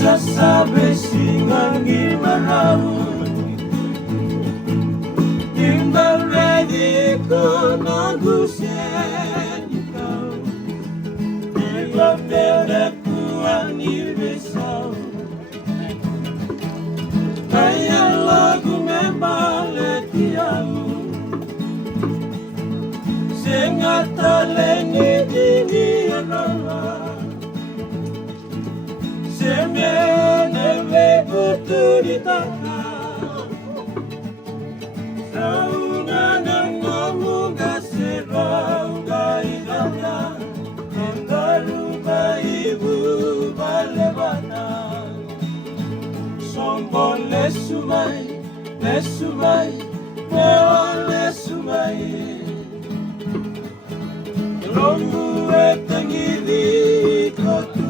sabe singangi marau timbal ready ko nagusen ikaw ibabela ko ang ilbesau kaya lagu membalet yamu sengata lengi dini rala semene bebutu di tangan sauna nang namu gasirau gaidana engaru baibu balebana sombong lesumai lesumai lesumai longu etangili kotu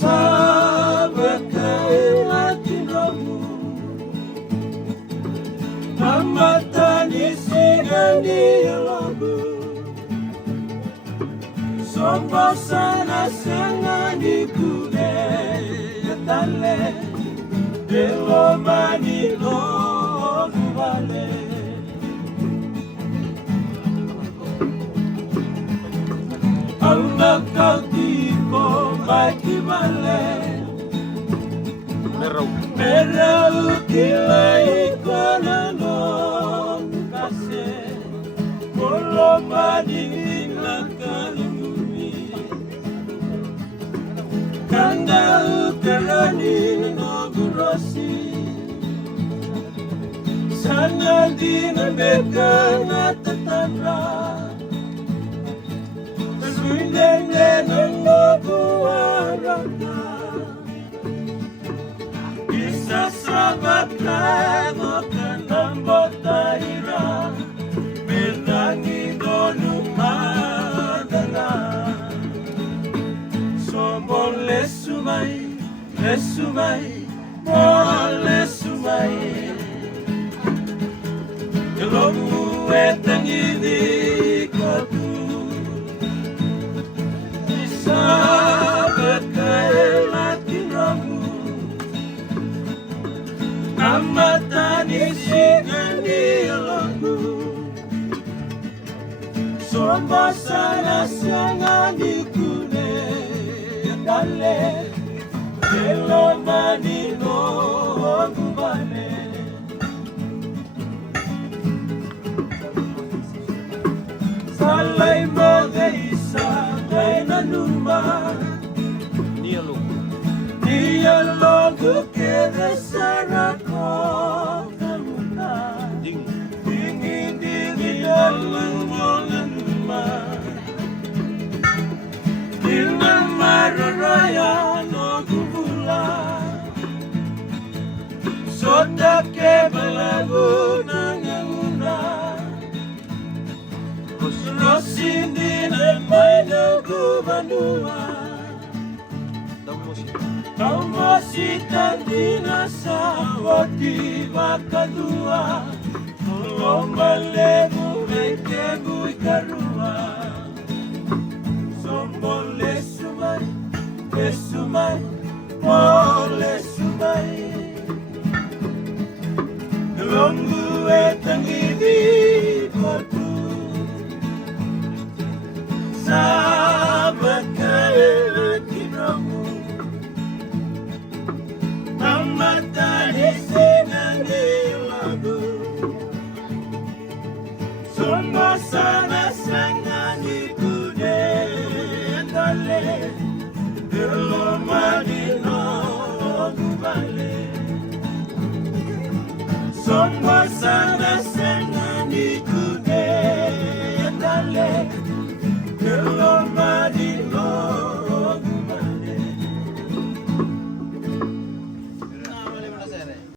sabakai latinomu amatani sinani lagu sombo sana sengani kude tale delo mani lo vale anak kau bagi vale merau kilai konanon kasih bolo mading lakalumi kandau kerani nogurosi sana dinabekana tetandra Swindenge nungobuarana Isa sabat lego kanambotaira Menangi donu madala Sombong lesumai, lesumai, oh lesumai Kelomu etangidi kotu sabat kaelatinamu amatani sinani lagu somba sana sangani kune dale elo manino gubane salai mogaisa Numa Dialogo que desarrollo Kamuna Dingin Numa Dinama Raya no Gubula Soda que balagu Nangamuna Rosindi Namaina Kubanua Kamasita dinasa wati bakadua Lomba lebu rekebu ikarua Sombo lesumai, lesumai, oh lesumai Lombu etangidi kotu sabat kaelatinamu amatani sinani lagu sombo sana sangani kude dale delo madino gubale sombo sana